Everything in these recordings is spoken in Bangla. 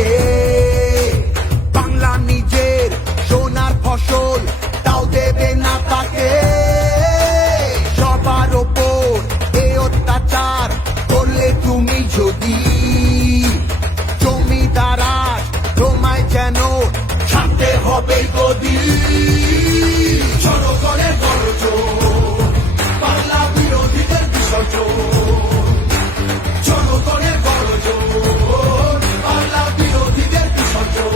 থাকে। বাংলা নিজের সোনার ফসল, তাও দেবে না তাকে। সবার ওপর এ অত্যাচার করলে তুমি যদি, জমিদারা তোমায় যেন ছাড়তে হবে গদি। জনগণের গর্জন, বাংলা বিরোধীদের বিসর্জন। জনগণের গর্জন, বাংলা বিরোধীদের বিসর্জন।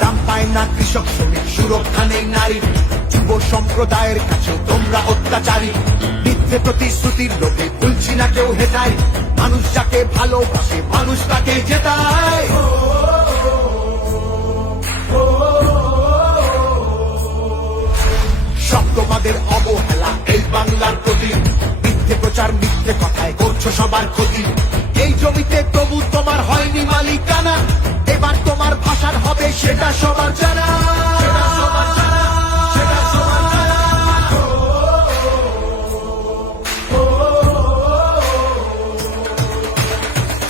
দাম পায় না কৃষক শ্রমিক, সুরক্ষা নেই নারীর, যুব সম্প্রদায়ের কাছে তোমরা অত্যাচারী। মিথ্যে প্রতিশ্রুতির লোভে ভুলছি না কেউ হেটায়, মানুষ যাকে ভালোবাসে মানুষ তাকে জেতায়। শব্দবাদের অবহেলা এই বাংলার প্রতি, মিথ্যে প্রচার মিথ্যে কথায় করছো সবার ক্ষতি। এই জমিতে তবু তোমার হয়নি মালিকানা, এবার তোমার ভাষার হবে সেটা সবার জানা।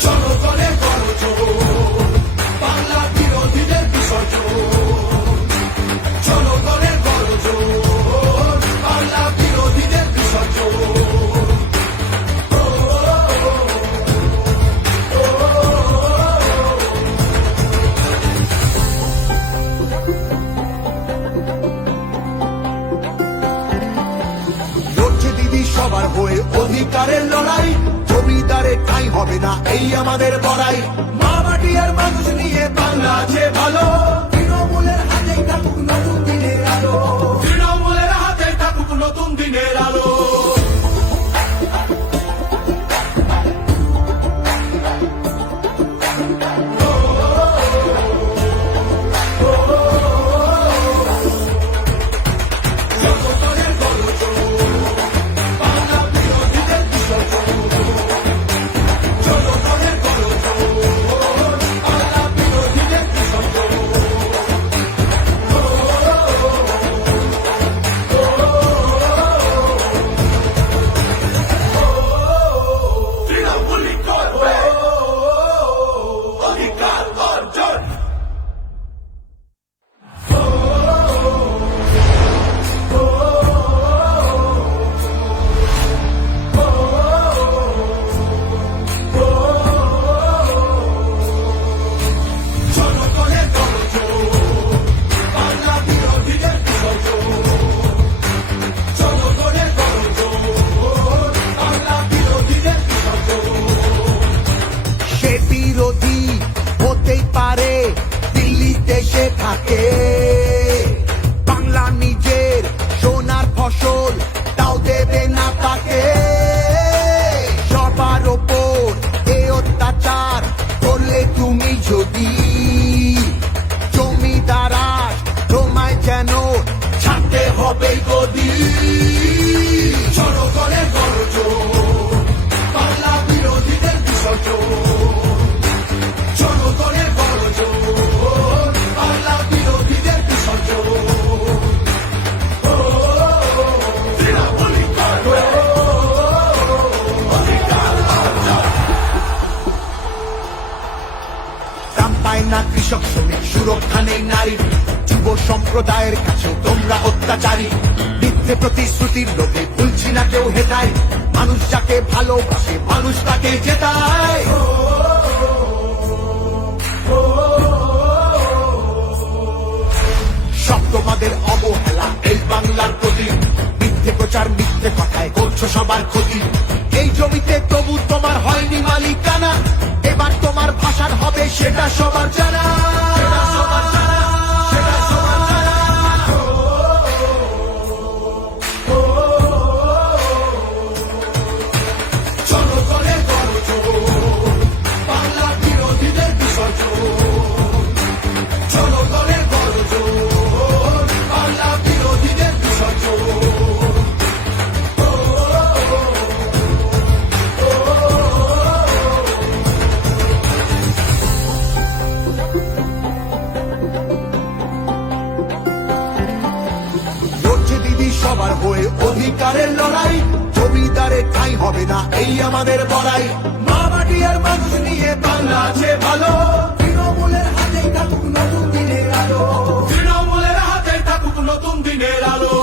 জনগণের গর্জন, বাংলা বিরোধীদের বিসর্জন। জনগণের গর্জন, বাংলা বিরোধীদের বিসর্জন। লড়ছে দিদি সবার হয়ে অধিকারের লড়াই, জমিদারের ঠাঁই হবে না এই আমাদের বড়াই। মা মাটি আর মানুষ নিয়ে বাংলা আছে ভালো, তৃণমূলের হাতেই থাকুক নতুন দিনের আলো। তৃণমূলের হাতেই থাকুক নতুন দিনের আলো। বাংলা নিজের সোনার ফসল, তাও দেবে না তাকে। সবার ওপর এ অত্যাচার করলে তুমি যদি, জমিদারা তোমায় যেন ছাড়তে হবে গদি। জনগণের গর্জন, বাংলা বিরোধীদের বিসর্জন। জনগণের গর্জন, বাংলা বিরোধীদের বিসর্জন। দাম পায় না কৃষক শ্রমিক, সুরক্ষা নেই নারীর, যুব সম্প্রদায়ের কাছে তোমরা অত্যাচারী। মিথ্যে প্রতিশ্রুতির লোভে ভুলছি না কেউ হেটায়, মানুষ যাকে ভালোবাসে মানুষ তাকে জেতায়। শব্দবাদের অবহেলা এই বাংলার প্রতি, মিথ্যে প্রচার মিথ্যে কথায় করছো সবার ক্ষতি। এই জমিতে তবু তোমার হয়নি মালিকানা, এবার তোমার ভাষার হবে সেটা সবার জানা। জনগণের গর্জন, বাংলা বিরোধীদের বিসর্জন। জনগণের গর্জন, বাংলা বিরোধীদের বিসর্জন। অধিকারের লড়াই, জমিদারে ঠাঁই হবে না এই আমাদের বড়াই। মা মাটি আর মানুষ নিয়ে বাংলা আছে ভালো, তৃণমূলের হাতেই থাকুক নতুন দিনের আলো, তৃণমূলের হাতেই থাকুক নতুন দিনের আলো।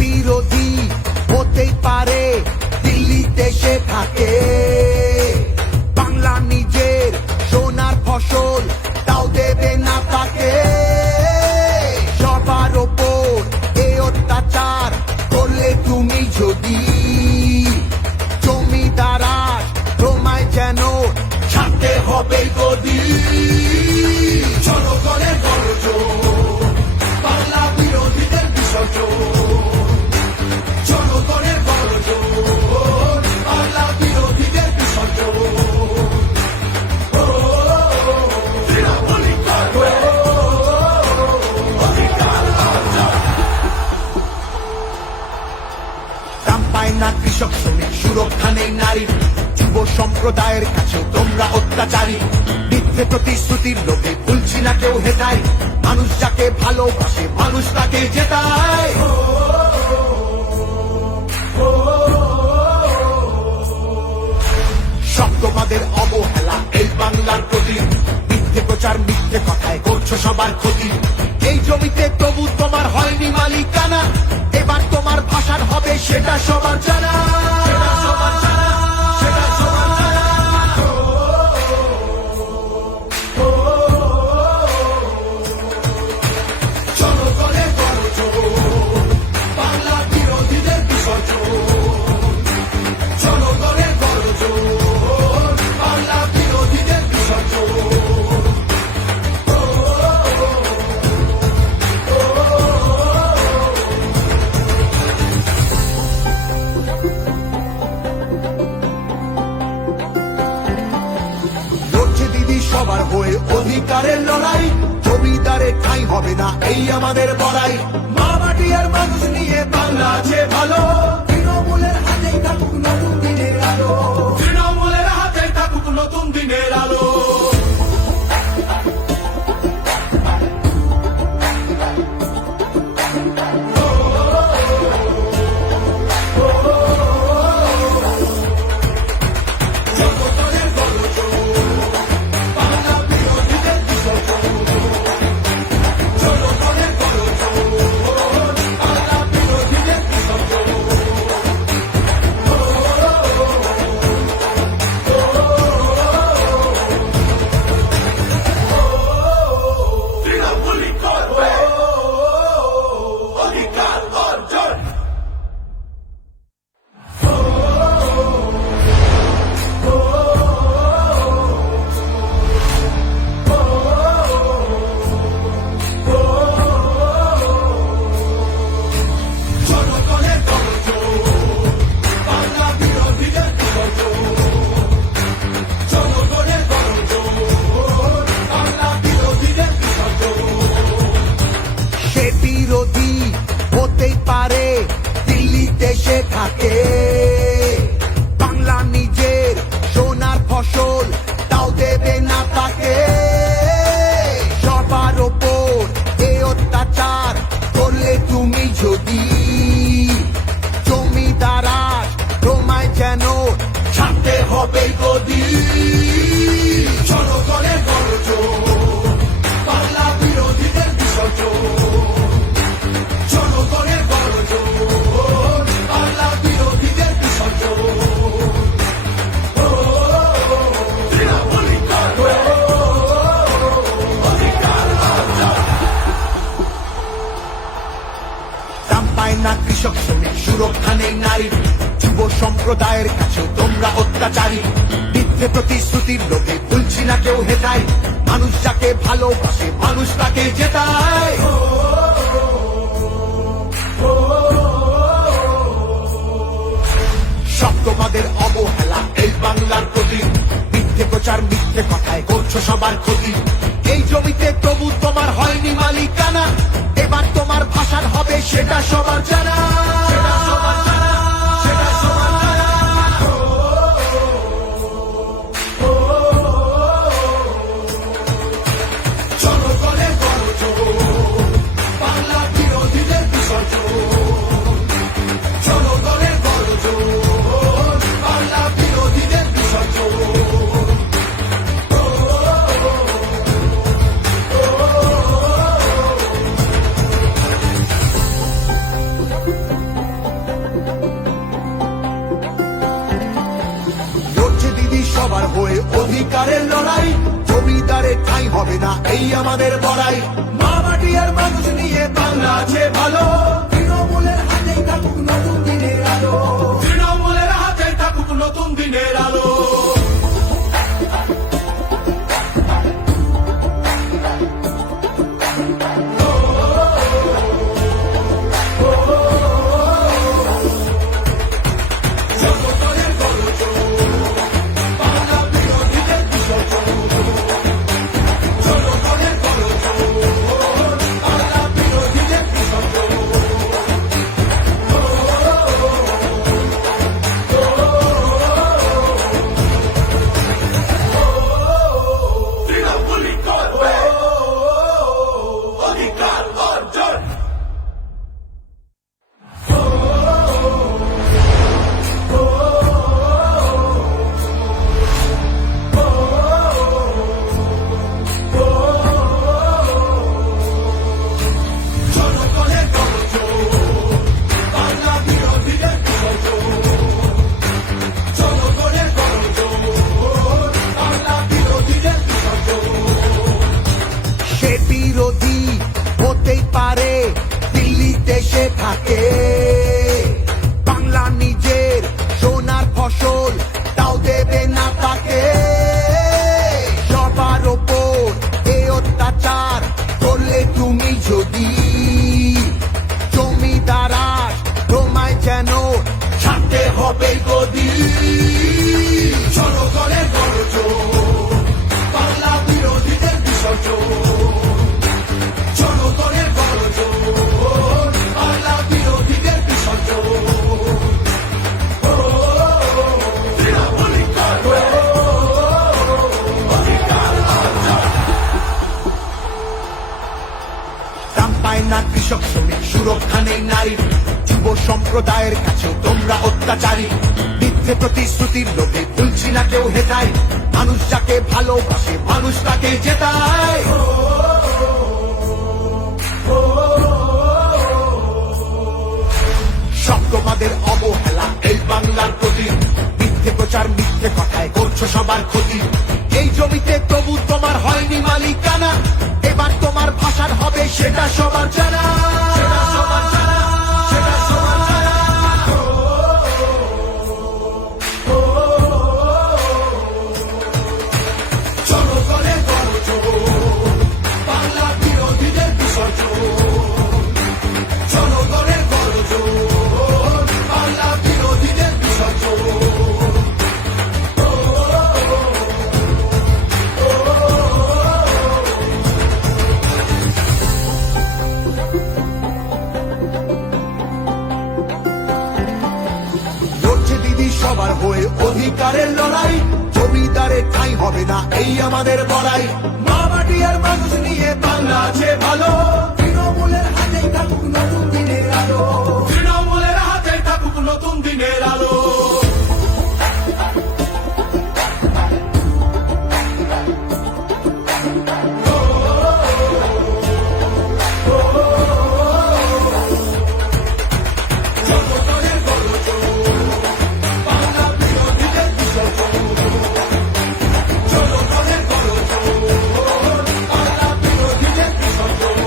বিরোধী হতেই পারে দিল্লিতে সে থাকে, বাংলা নিজের সোনার ফসল তাও দেবে না তাকে। সবার ওপর এ অত্যাচার করলে তুমি যদি, জমিদারা তোমায় যেন ছাড়তে হবে গদি। জনগণের গর্জন, বাংলা বিরোধীদের বিসর্জন, জনগণের গর্জন, বাংলা বিরোধীদের বিসর্জন। দাম পায় না কৃষক শ্রমিক, সুরক্ষা নেই নারীর, যুব সম্প্রদায়ের কাছেও তোমরা অত্যাচারী। মিথ্যে প্রতিশ্রুতির লোভে ভুলছি না কেউ হেতায়, মানুষ যাকে ভালোবাসে মানুষ তাকে জেতায়। তোমাদের অবহেলা এই বাংলার প্রতি, মিথ্যে প্রচার মিথ্যে কথায় করছো সবার ক্ষতি। এই জমিতে তবু তোমার হয়নি মালিকানা, এবার তোমার ভাষার হবে সেটা সবার জানা, সেটা সবার জানা, সেটা সবার জানা। জনগণের গর্জন, বাংলা বিরোধীদের বিসর্জন, জনগণের গর্জন, বাংলা বিরোধীদের বিসর্জন। লড়ছে দিদি সবার হয়ে অধিকারের লড়াই, জমিদারে ঠাঁই হবে না এই আমাদের বড়াই। মা মাটি আর মানুষ নিয়ে বাংলা আছে ভালো, তৃণমূলের হাতেই থাকুক নতুন দিনের আলো, তৃণমূলের হাতেই থাকুক নতুন দিনের আলো। থাকে, বাংলা নিজের সোনার ফসল তাও দেবে না তাকে। সবার ওপর এ অত্যাচার করলে তুমি যদি, জমিদারা তোমায় যেন ছাড়তে হবে গদি। জনগণের গর্জন, বাংলা বিরোধীদের বিসর্জন, সম্প্রদায়ের কাছেও তোমরা অত্যাচারী। মিথ্যে প্রতিশ্রুতির লোকে ভুলছি না কেউ হেটাই, মানুষ যাকে ভালোবাসে মানুষ তাকে জেতায়। সব তোমাদের অবহেলা এই বাংলার প্রতি, মিথ্যে প্রচার মিথ্যে কথায় করছো সবার ক্ষতি। এই জমিতে তবু তোমার হয়নি মালিকানা, এবার তোমার ভাষার হবে সেটা সবার জানা। জনগণের গর্জন, বাংলা বিরোধীদের বিসর্জন। জনগণের গর্জন, বাংলা বিরোধীদের বিসর্জন। লড়ছে দিদি সবার হয়ে অধিকারের লড়াই, জমিদারের ঠাঁই হবে না এই আমাদের বড়াই। মা মাটি আর মানুষ নিয়ে বাংলা আছে ভালো, তৃণমূলের হাতেই থাকুক নতুন দিনের আলো। তৃণমূলের হাতেই থাকুক নতুন দিনের আলো। জনগণের গর্জন, বাংলা বিরোধীদের বিসর্জন। জনগণের গর্জন, বাংলা বিরোধীদের বিসর্জন। তৃণমূলী করবে অধিকার অর্জন। জনগণের গর্জন, বাংলা বিরোধীদের বিসর্জন। জনগণের গর্জন, বাংলা বিরোধীদের বিসর্জন। সে বিরোধী হতেই পারে দিল্লিতে সে থাকে, বাংলা নিজের সোনার ফসল তাও দেবে না তাকে। সবার ওপর এ অত্যাচার করলে তুমি যদি, জমিদারাজ তোমায় যেন ছাড়তে হবে গদি। জনগণের গর্জন, বাংলা বিরোধীদের বিসর্জন। জনগণের গর্জন, বাংলা বিরোধীদের বিসর্জন। তৃণমূলী করবে অধিকার অর্জন। দাম পায় না কৃষক শ্রমিক, সুরক্ষা নেই নারীর, যুব সম্প্রদায়ের কাছেও তোমরা অত্যাচারী। মিথ্যে প্রতিশ্রুতির লোকে ভুলছি না কেউ হেটাই, মানুষ যাকে ভালোবাসে মানুষ তাকে জেতায়। সব তোমাদের অবহেলা এই বাংলার প্রতি, মিথ্যে প্রচার মিথ্যে কথায় করছো সবার ক্ষতি। এই জমিতে তবু তোমার হয়নি মালিকানা, এবার তোমার ভাষার হবে সেটা সবার জানা। সেটা সবার জানা, সেটা সবার জানা। জনগণের গর্জন, বাংলা বিরোধীদের বিসর্জন। জনগণের গর্জন, বাংলা বিরোধীদের বিসর্জন। লড়ছে দিদি সবার হয়ে অধিকারের লড়াই, জমিদারের ঠাঁই হবে না এই আমাদের বড়াই। মা মাটি আর মানুষ নিয়ে বাংলা আছে ভালো, তৃণমূলের হাতেই থাকুক নতুন দিনের আলো। তৃণমূলের হাতেই থাকুক নতুন দিনের আলো। জনগণের গর্জন, বাংলা বিরোধীদের বিসর্জন। জনগণের গর্জন, বাংলা বিরোধীদের বিসর্জন।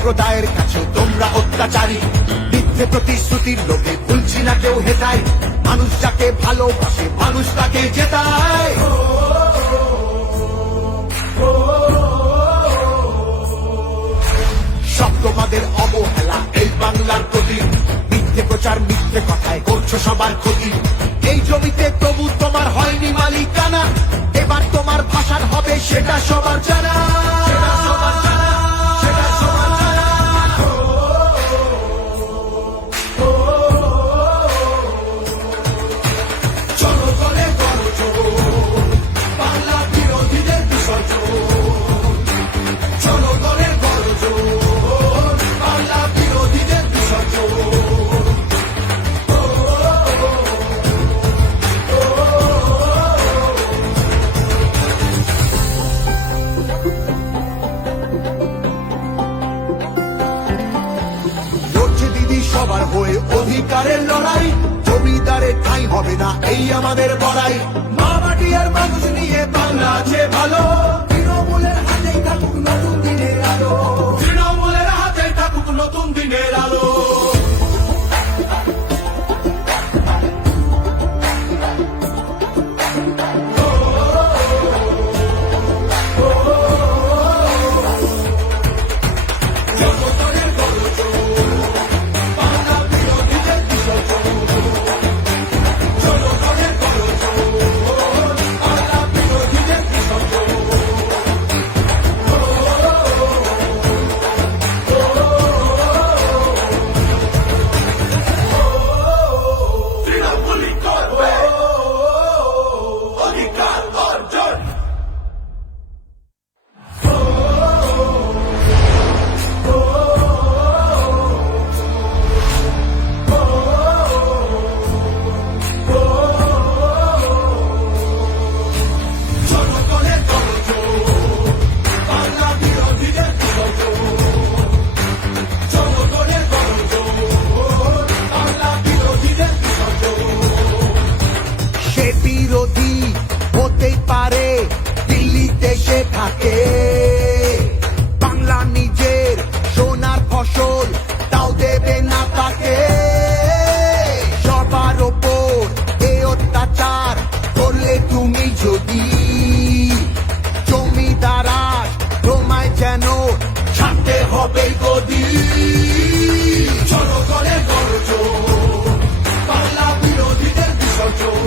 সম্প্রদায়ের কাছে তোমরা অত্যাচারী, মিথ্যে প্রতিশ্রুতির লোভে ভুলছি না কেউ হেতায়, মানুষ যাকে ভালোবাসে মানুষ তাকে জেতায়। সব তোমাদের অবহেলা এই বাংলার প্রতি, মিথ্যে প্রচার মিথ্যে কথায় করছো সবার ক্ষতি। এই জমিতে তবু তোমার হয়নি মালিকানা, এবার তোমার ভাষার হবে সেটা সবার জানা। জনগণের গর্জন, বাংলা বিরোধীদের বিসর্জন। জনগণের গর্জন, বাংলা বিরোধীদের বিসর্জন। লড়ছে দিদি সবার হয়ে অধিকারের লড়াই, জমিদারের ঠাঁই হবে না এই আমাদের বড়াই। মা মাটি আর মানুষ নিয়ে বাংলা আছে ভালো, তৃণমূলের হাতেই থাকুক নতুন দিনের আলো, তৃণমূলের হাতেই থাকুক নতুন দিনের আলো। জনগণের গর্জন, বাংলা বিরোধীদের বিসর্জন। জনগণের গর্জন, বাংলা বিরোধীদের বিসর্জন। তৃণমূলই করবে অধিকার অর্জন। জনগণের গর্জন, বাংলা বিরোধীদের বিসর্জন। জনগণের গর্জন, বাংলা বিরোধীদের বিসর্জন। সে বিরোধী হতেই পারে দিল্লিতে সে থাকে, বাংলা নিজের সোনার ফসল তাও দেবে না তাকে। সবার ওপর এ অত্যাচার করলে তুমি যদি, জমিদারা তোমায় যেন ছাড়তে হবে গদি। জনগণের গর্জন, বাংলা বিরোধীদের বিসর্জন।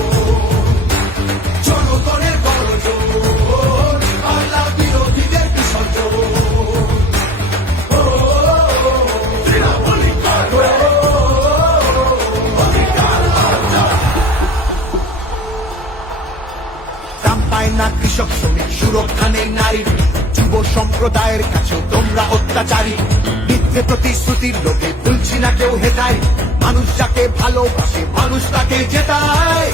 জনগণের গর্জন, বাংলা বিরোধীদের বিসর্জন। তৃণমূলই করবে অধিকার অর্জন। দাম পায় না কৃষক শ্রমিক, সুরক্ষা নেই নারীর, যুব সম্প্রদায়ের কাছে তোমরা অত্যাচারী, মিথ্যে প্রতিশ্রুতির লোভে ভুলছি না কেউ হেতায়, মানুষ যাকে ভালোবাসে মানুষ তাকে জেতায়।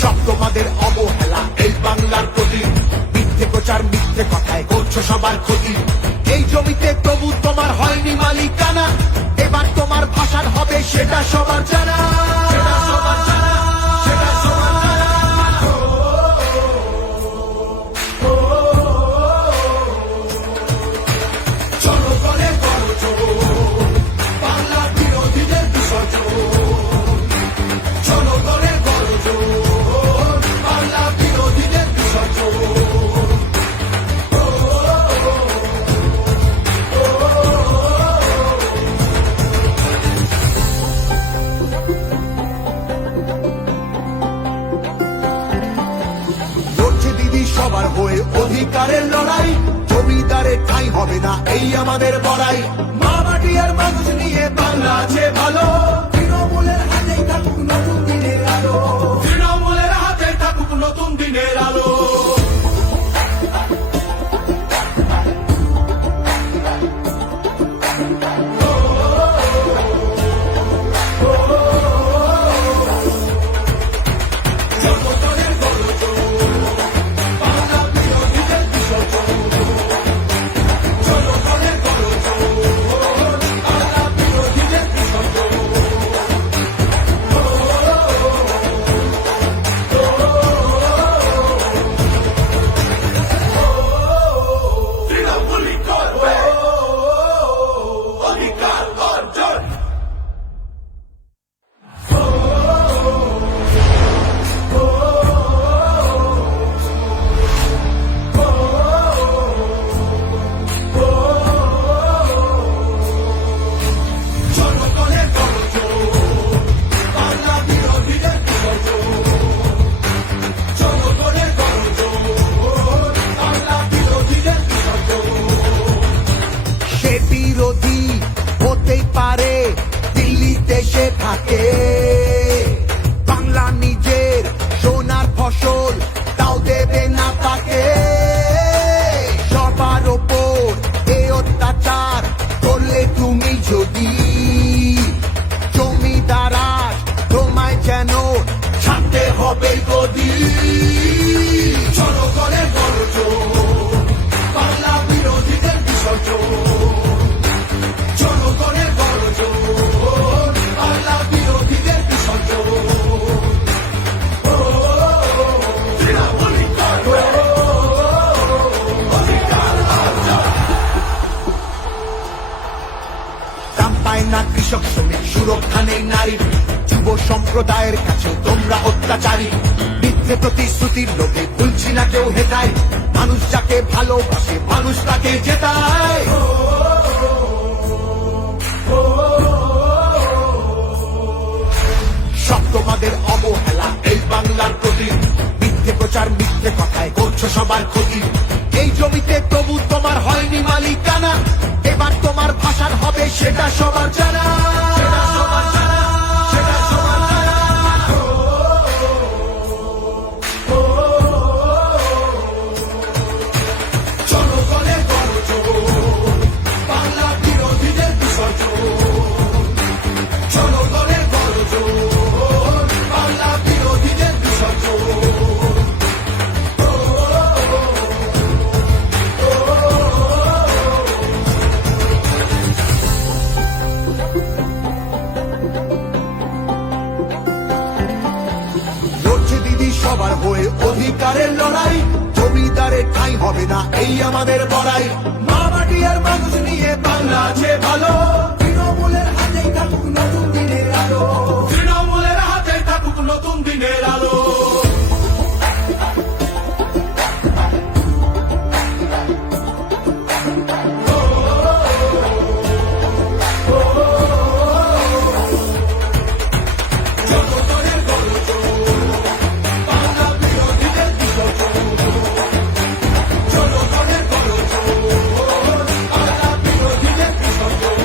সব তোমাদের অবহেলা এই বাংলার প্রতি, মিথ্যে প্রচার মিথ্যে কথায় করছো সবার ক্ষতি। এই জমিতে তবু তোমার হয়নি মালিকানা, এবার তোমার ভাষার হবে সেটা সবার জানা। সেটা সবার জানা, সেটা সবার জানা। জনগণের গর্জন, বাংলা বিরোধীদের বিসর্জন। জনগণের গর্জন, বাংলা বিরোধীদের বিসর্জন। লড়ছে দিদি সবার হয়ে অধিকারের লড়াই, জমিদারের ঠাঁই হবে না এই আমাদের বড়াই। মা মাটি আর মানুষ নিয়ে বাংলা আছে ভালো, তৃণমূলের হাতেই থাকুক নতুন দিনের আলো, তৃণমূলের হাতেই থাকুক নতুন দিনের আলো। জনগণের গর্জন, বাংলা বিরোধীদের বিসর্জন। জনগণের গর্জন, বাংলা বিরোধীদের বিসর্জন। বিরোধী হতেই পারে দিল্লিতে সে থাকে, বাংলা নিজের সোনার ফসল তাও দেবে না তাকে। সবার ওপর এ অত্যাচার করলে তুমি যদি জমিদারাজ তোমায় যেন ছাড়তে হবে গদি। জনগণের গর্জন, বাংলা বিরোধীদের বিসর্জন। জনগণের গর্জন, বাংলা বিরোধীদের বিসর্জন। দাম পায় না কৃষক শ্রমিক, সুরক্ষা নেই নারীর, যুব সম্প্রদায়ের কাছেও তোমরা অত্যাচারী। মিথ্যে প্রতিশ্রুতির লোভে ভুলছি না কেউ হেটায়, মানুষ যাকে ভালোবাসে মানুষ তাকে জেতায়। সব তোমাদের অবহেলা এই বাংলার প্রতি, মিথ্যে প্রচার মিথ্যে কথায় করছো সবার ক্ষতি। এই জমিতে তবু তোমার হয়নি মালিকানা, এবার তোমার ভাষার হবে সেটা সবার জানা। জনগণের গর্জন, বাংলা বিরোধীদের বিসর্জন। জনগণের গর্জন, বাংলা বিরোধীদের বিসর্জন। লড়ছে দিদি সবার হয়ে অধিকারের লড়াই, জমিদারের ঠাঁই হবে না এই আমাদের বড়াই। মা মাটি আর মানুষ নিয়ে বাংলা আছে ভালো, তৃণমূলের হাতেই থাকুক নতুন দিনের আলো। তৃণমূলের হাতেই থাকুক নতুন দিনের আলো। জনগণের গর্জন, বাংলা বিরোধীদের বিসর্জন। জনগণের গর্জন, বাংলা বিরোধীদের বিসর্জন।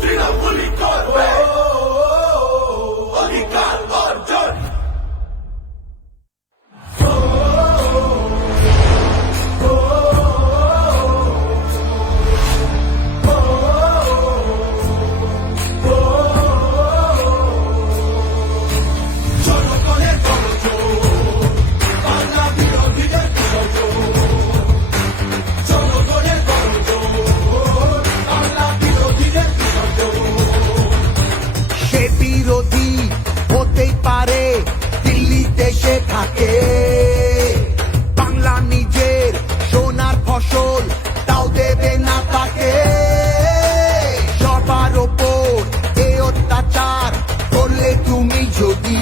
তৃণমূলই করবে অধিকার অর্জন। জনগণের গর্জন, বাংলা বিরোধীদের বিসর্জন। জনগণের গর্জন, বাংলা বিরোধীদের বিসর্জন। সে বিরোধী হতেই পারে দিল্লিতে সে থাকে, বাংলা নিজের সোনার ফসল তাও দেবে না তাকে। সবার ওপর এ অত্যাচার করলে তুমি যদি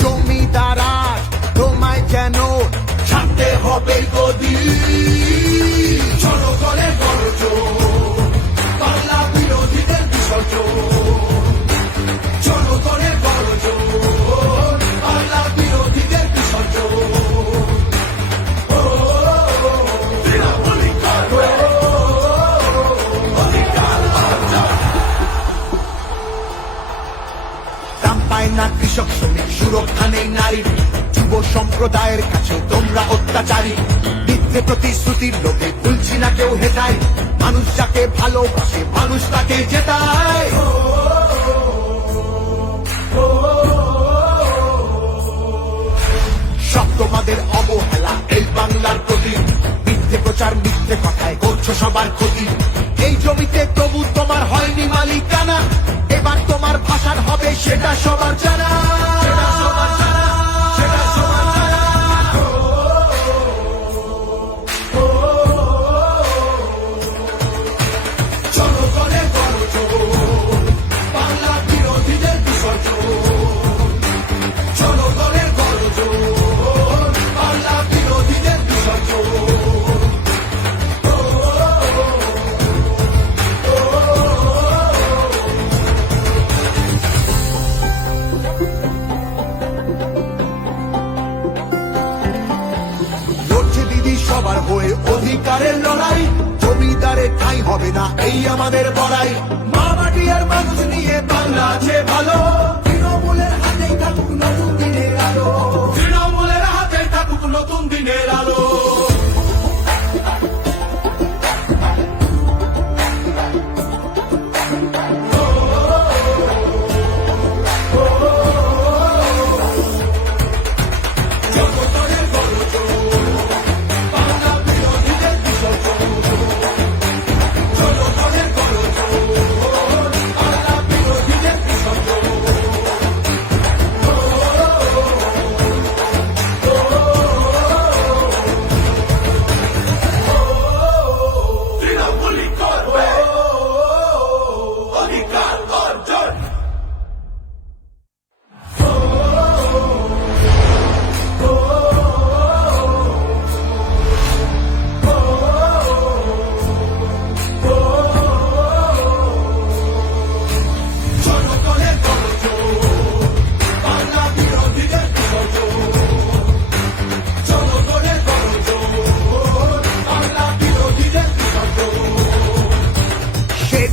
জমিদারাজ তোমায় যেন ছাড়তে হবে গদি। জনগণের গর্জন, বাংলা বিরোধীদের বিসর্জন। জনগণের গর্জন, বাংলা বিরোধীদের বিসর্জন। তৃণমূলই করবে অধিকার অর্জন। দাম পায় না কৃষক শ্রমিক, সুরক্ষা নেই নারীর, যুব সম্প্রদায়ের কাছেও তোমরা অত্যাচারী। মিথ্যে প্রতিশ্রুতির লোভে ভুলছি না কেউ হেটায়, মানুষ যাকে ভালোবাসে মানুষ তাকে জেতায়। সব তোমাদের অবহেলা এই বাংলার প্রতি, মিথ্যে প্রচার মিথ্যে কথায় করছো সবার ক্ষতি। এই জমিতে তবু তোমার হয়নি মালিকানা, এবার তোমার ভাষার হবে সেটা সবার জানা। জনগণের গর্জন, বাংলা বিরোধীদের বিসর্জন। জনগণের গর্জন, বাংলা বিরোধীদের বিসর্জন। অধিকারের লড়াই, জমিদারে ঠাঁই হবে না এই আমাদের বড়াই। মা মাটি আর মানুষ নিয়ে বাংলা আছে ভালো, তৃণমূলের হাতেই থাকুক নতুন দিনের আলো, তৃণমূলের হাতেই থাকুক নতুন দিনের আলো।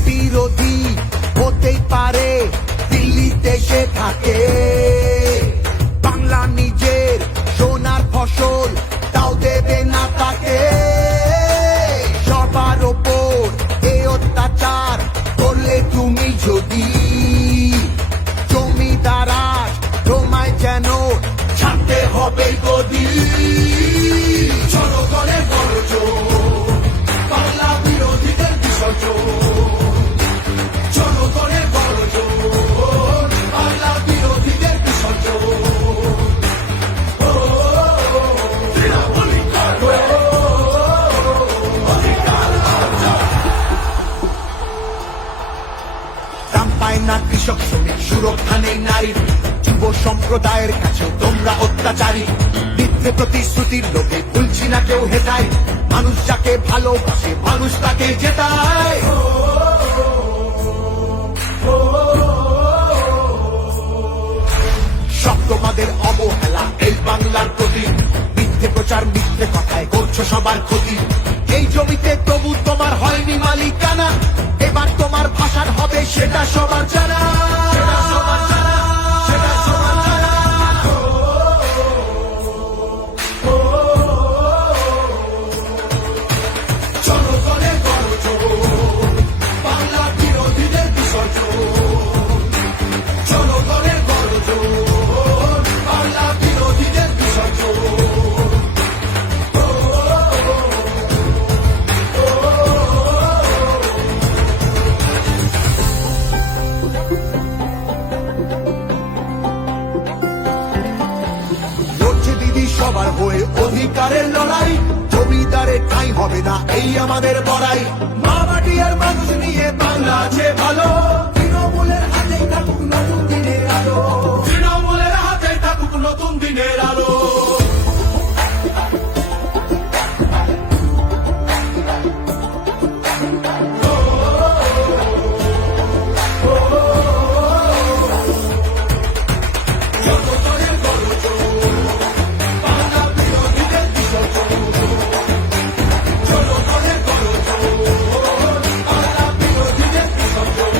বিরোধী হতেই পারে দিল্লিতে সে থাকে, বাংলা নিজের সোনার ফসল তাও দেবে না তাকে। সবার ওপর এ অত্যাচার করলে তুমি যদি, জমিদারাজ তোমায় যেন ছাড়তে হবে গদি। জনগণের বড় জোর, বাংলা বিরোধীদের বিসর্জন, জনগণের বড় জোর, বাংলা বিরোধীদের বিসর্জন। দাম পায় না কৃষক শ্রমিক, সুরক্ষা নেই নারীর, যুব সম্প্রদায়ের কাছে তোমরা অত্যাচারী। মিথ্যে প্রতিশ্রুতির লোভে ভুলছি না কেউ হেটায়, মানুষ যাকে ভালোবাসে মানুষ তাকে জেতায়। সব তোমাদের অবহেলা এই বাংলার প্রতি, মিথ্যে প্রচার মিথ্যে কথায় করছো সবার ক্ষতি। এই জমিতে তবু তোমার হয়নি মালিকানা, এবার তোমার ভাষার হবে সেটা সবার জানা, সেটা সবার জানা, সেটা সবার জানা। জনগণের বড় জোর, বাংলা বিরোধীদের বিসর্জন, জনগণের বড় জোর, বাংলা বিরোধীদের বিসর্জন। লড়ছে দিদি সবার হয়ে অধিকারের লড়াই, জমিদারে ঠাঁই হবে না এই আমাদের বড়াই। মা মাটি আর মানুষ নিয়ে বাংলা আছে ভালো, তৃণমূলের হাতেই থাকুক নতুন দিনের আলো, তৃণমূলের হাতেই থাকুক নতুন দিনের আলো। জনগণের বড় জোর, বাংলা বিরোধীদের বিসর্জন, জনগণের বড় জোর, বাংলা বিরোধীদের বিসর্জন।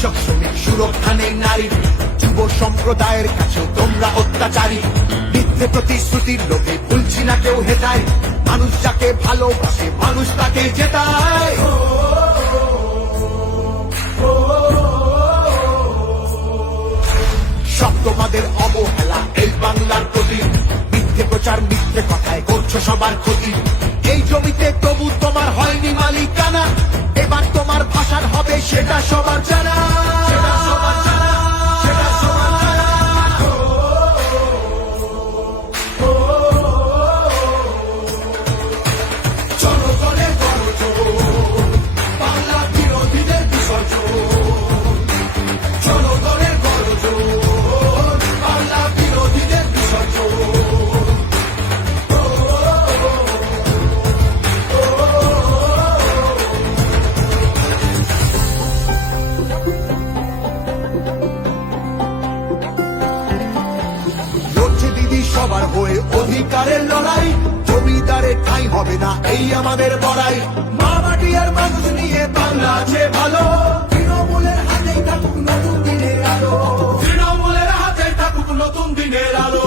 কৃষক শ্রমিক সুরক্ষা নেই নারীর, যুব সম্প্রদায়ের কাছেও তোমরা অত্যাচারী। মিথ্যে প্রতিশ্রুতির লোভে ভুলছি না কেউ হেটায়, মানুষ যাকে ভালোবাসে মানুষ তাকে জেতায়। সব তোমাদের অবহেলা এই বাংলার প্রতি, মিথ্যে প্রচার মিথ্যে কথায় করছো সবার ক্ষতি। এই জমিতে তবু তোমার হয়নি মালিকানা, এবার তোমার ভাষার হবে সেটা সবার জানা, সেটা সবার জানা, সেটা সবার জানা। জনগণের গণজোর, বাংলা বিরোধীদের বিসর্জন। জনগণের গণজোর, বাংলা বিরোধীদের বিসর্জন। লড়ছে দিদি সবার হয়ে অধিকারের লড়াই, জমিদারের ঠাঁই হবে না এই আমাদের বড়াই। মা মাটি আর মানুষ নিয়ে বাংলা আছে ভালো, তৃণমূলের হাতেই থাকুক নতুন দিনের আলো, তৃণমূলের হাতেই থাকুক নতুন দিনের আলো।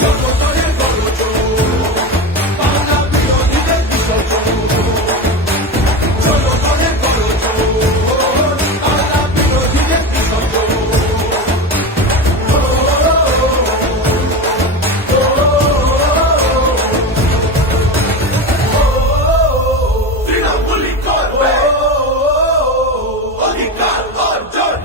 জনগণের গণজোর, বাংলা বিরোধীদের বিসর্জন। জনগণের গণজোর, বাংলা বিরোধীদের বিসর্জন। তৃণমূলই করবে অধিকার অর্জন।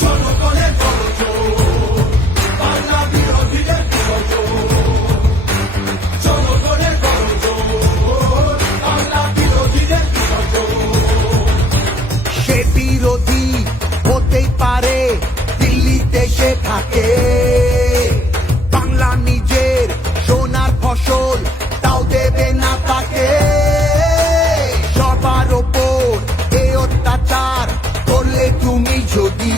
জনগণের গণজোর, বাংলা বিরোধীদের বিসর্জন। জনগণের গণজোর, বাংলা বিরোধীদের বিসর্জন। সে বিরোধী হতেই পারে, দিল্লিতে সে থাকে, বাংলা নিজের সোনার ফসল তাও দেবে না তাকে। সবার ওপর এ অত্যাচার করলে তুমি যদি,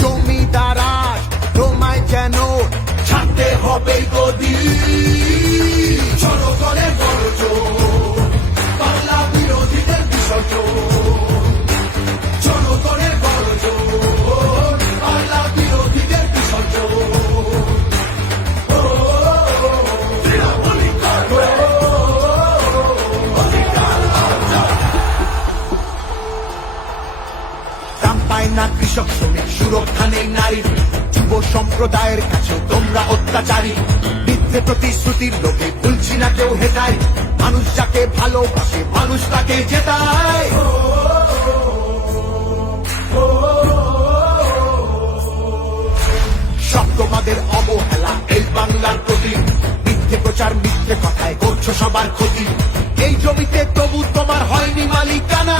জমিদারাজ তোমায় যেন ছাড়তে হবে গদি। জনগণের গণজোর, বাংলা বিরোধীদের বিসর্জন। জনগণের গণজোর, বাংলা বিরোধীদের বিসর্জন। তৃণমূলই করবে অধিকার অর্জন। দাম পায় না কৃষক শ্রমিক সুরক্ষা নেই নারীর, যুব সম্প্রদায়ের কাছেও তোমরা অত্যাচারী। মিথ্যে প্রতিশ্রুতির লোভে ভুলছি না কেউ হেটায়, মানুষ যাকে ভালোবাসে মানুষ তাকে জেতায়। সব তোমাদের অবহেলা এই বাংলার প্রতি, মিথ্যে প্রচার মিথ্যে কথায় করছো সবার ক্ষতি। এই জমিতে তবু তোমার হয়নি মালিকানা,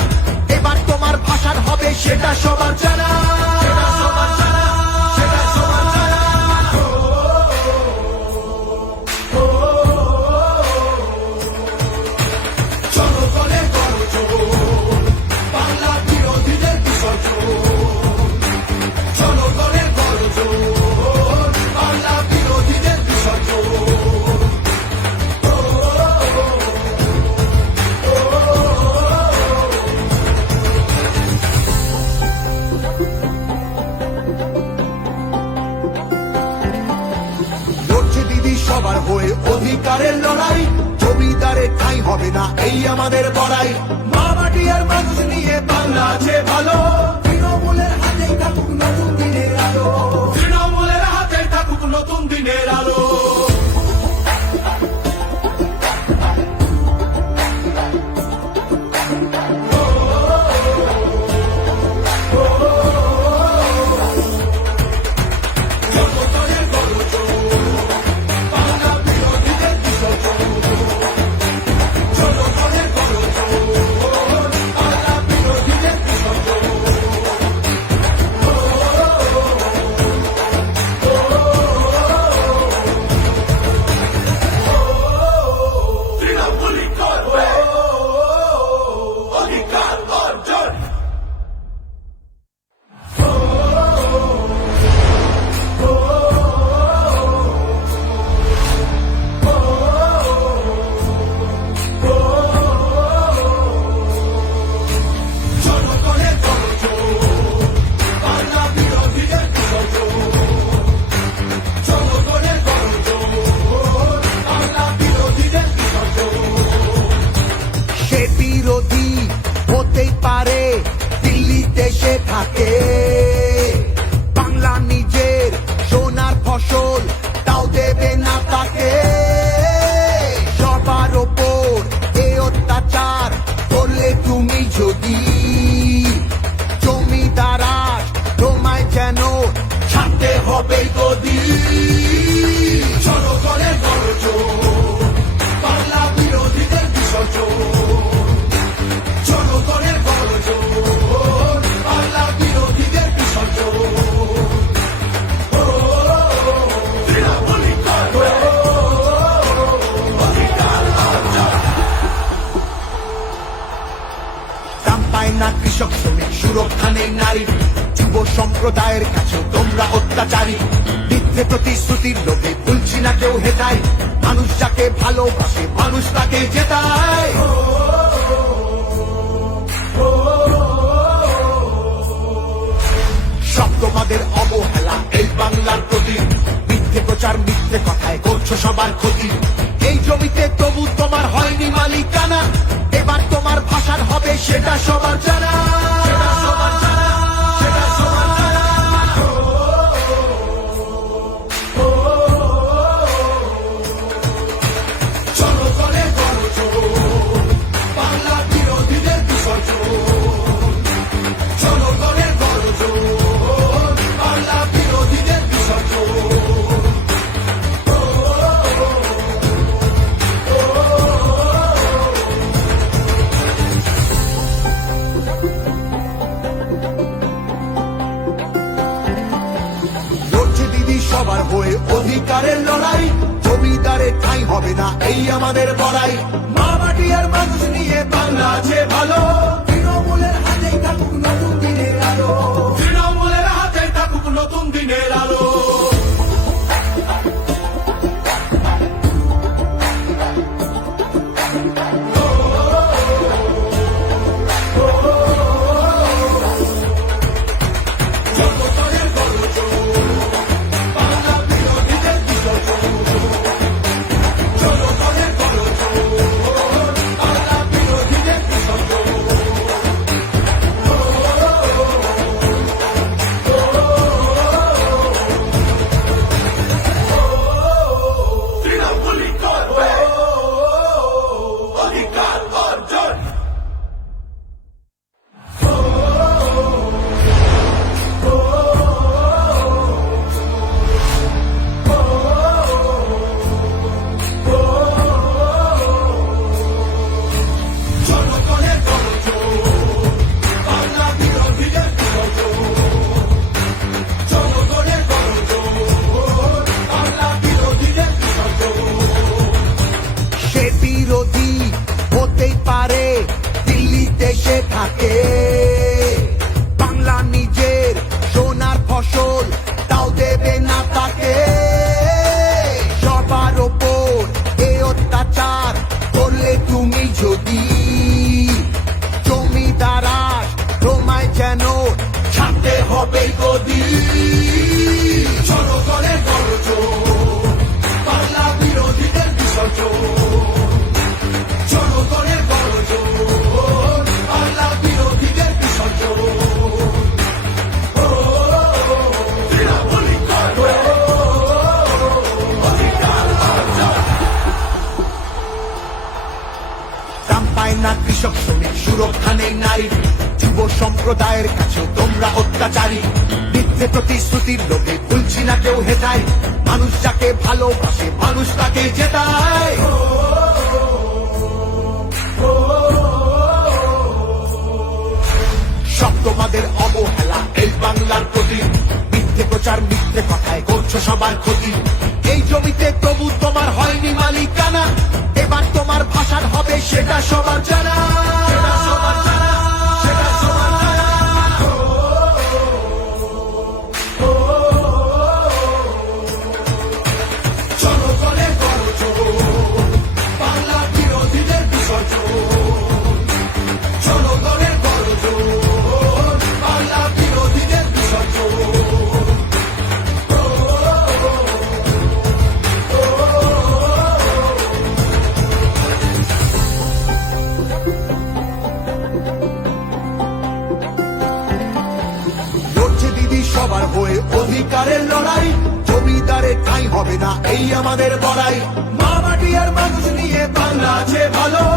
এবার তোমার ভাষার হবে সেটা সবার জানা, সেটা সবার জানা, সেটা সবার জানা। জনগণের গণজোর, বাংলা বিরোধীদের বিসর্জন। জনগণের গণজোর, বাংলা বিরোধীদের বিসর্জন। লড়ছে দিদি সবার হয়ে অধিকারের লড়াই, জমিদারের ঠাঁই হবে না এই আমাদের বড়াই। মা মাটি আর মানুষ নিয়ে বাংলা আছে ভালো, তৃণমূলের হাতেই থাকুক নতুন দিনের আলো, তৃণমূলের হাতেই থাকুক নতুন দিনের আলো। জনগণের গণজোর, বাংলা বিরোধীদের বিসর্জন। জনগণের গণজোর, বাংলা বিরোধীদের বিসর্জন। থাকে। বাংলা নিজের সোনার ফসল, তাও দেবে না তাকে। সবার ওপর এ অত্যাচার করলে তুমি যদি, জমিদার তোমায় যেন ছাড়তে হবে গদি। জনগণের গর্জন, বাংলা বিরোধীদের বিসর্জন। জনগণের গর্জন, বাংলা বিরোধীদের বিসর্জন। দাম পায় না কৃষক শ্রমিক, সুরক্ষা নেই নারীর, যুব সম্প্রদায়ের কাছেও তোমরা অত্যাচারী। মিথ্যে প্রতিশ্রুতির লোভে ভুলছি না কেউ হেটায়, মানুষ যাকে ভালোবাসে মানুষ তাকে জেতায়। সব তোমাদের অবহেলা এই বাংলার প্রতি, মিথ্যে প্রচার মিথ্যে কথায় করছো সবার ক্ষতি। এই জমিতে তবু তোমার হয়নি মালিকানা, এবার তোমার ভাষার হবে সেটা সবার জানা। জনগণের গর্জন, বাংলা বিরোধীদের বিসর্জন। জনগণের গর্জন, বাংলা বিরোধীদের বিসর্জন। লড়ছে দিদি সবার হয়ে অধিকারের লড়াই, জমিদারে ঠাঁই হবে না এই আমাদের বড়াই। মা মাটি আর মানুষ নিয়ে বাংলা আছে ভালো, তৃণমূলের হাতেই থাকুক নতুন দিনের আলো। তৃণমূলের হাতেই থাকুক নতুন দিনের আলো। জনগণের গর্জন, বাংলা বিরোধীদের বিসর্জন। জনগণের গর্জন, বাংলা বিরোধীদের বিসর্জন। তৃণমূলী করবে অধিকার অর্জন। জনগণের গর্জন, বাংলা বিরোধীদের বিসর্জন। জনগণের গর্জন, বাংলা বিরোধীদের বিসর্জন। সে বিরোধী হতেই পারে দিল্লিতে সে থাকে, বাংলা নিজের সোনার ফসল, তাও দেবে না তাকে। সবার ওপর এ অত্যাচার করলে তুমি যদি, জমিদার তোমায় যেন ছাড়তে হবে গদি। জনগণের গর্জন, বাংলা বিরোধীদের বিসর্জন। জনগণের গর্জন, বাংলা বিরোধীদের বিসর্জন। তৃণমূলী করবে অধিকার অর্জন। দাম পায় না কৃষক শ্রমিক, সুরক্ষা নেই নারীর, যুব সম্প্রদায়ের কাছেও তোমরা অত্যাচারী। মিথ্যে প্রতিশ্রুতির লোভে ভুলছি না কেউ হেটায়, মানুষ যাকে ভালোবাসে মানুষ তাকে জেতায়। সব তোমাদের অবহেলা এই বাংলার প্রতি, মিথ্যে প্রচার মিথ্যে কথায় করছো সবার ক্ষতি। এই জমিতে তবু তোমার হয়নি মালিকানা, এবার তোমার ভাষার হবে সেটা সবার জানা। জনগণের গর্জন, বাংলা বিরোধীদের বিসর্জন। জনগণের গর্জন, বাংলা বিরোধীদের বিসর্জন। অধিকারের লড়াই জমিদারে ঠাঁই হবে না এই আমাদের বড়াই মা মাটি আর মানুষ নিয়ে বাংলা আছে ভালো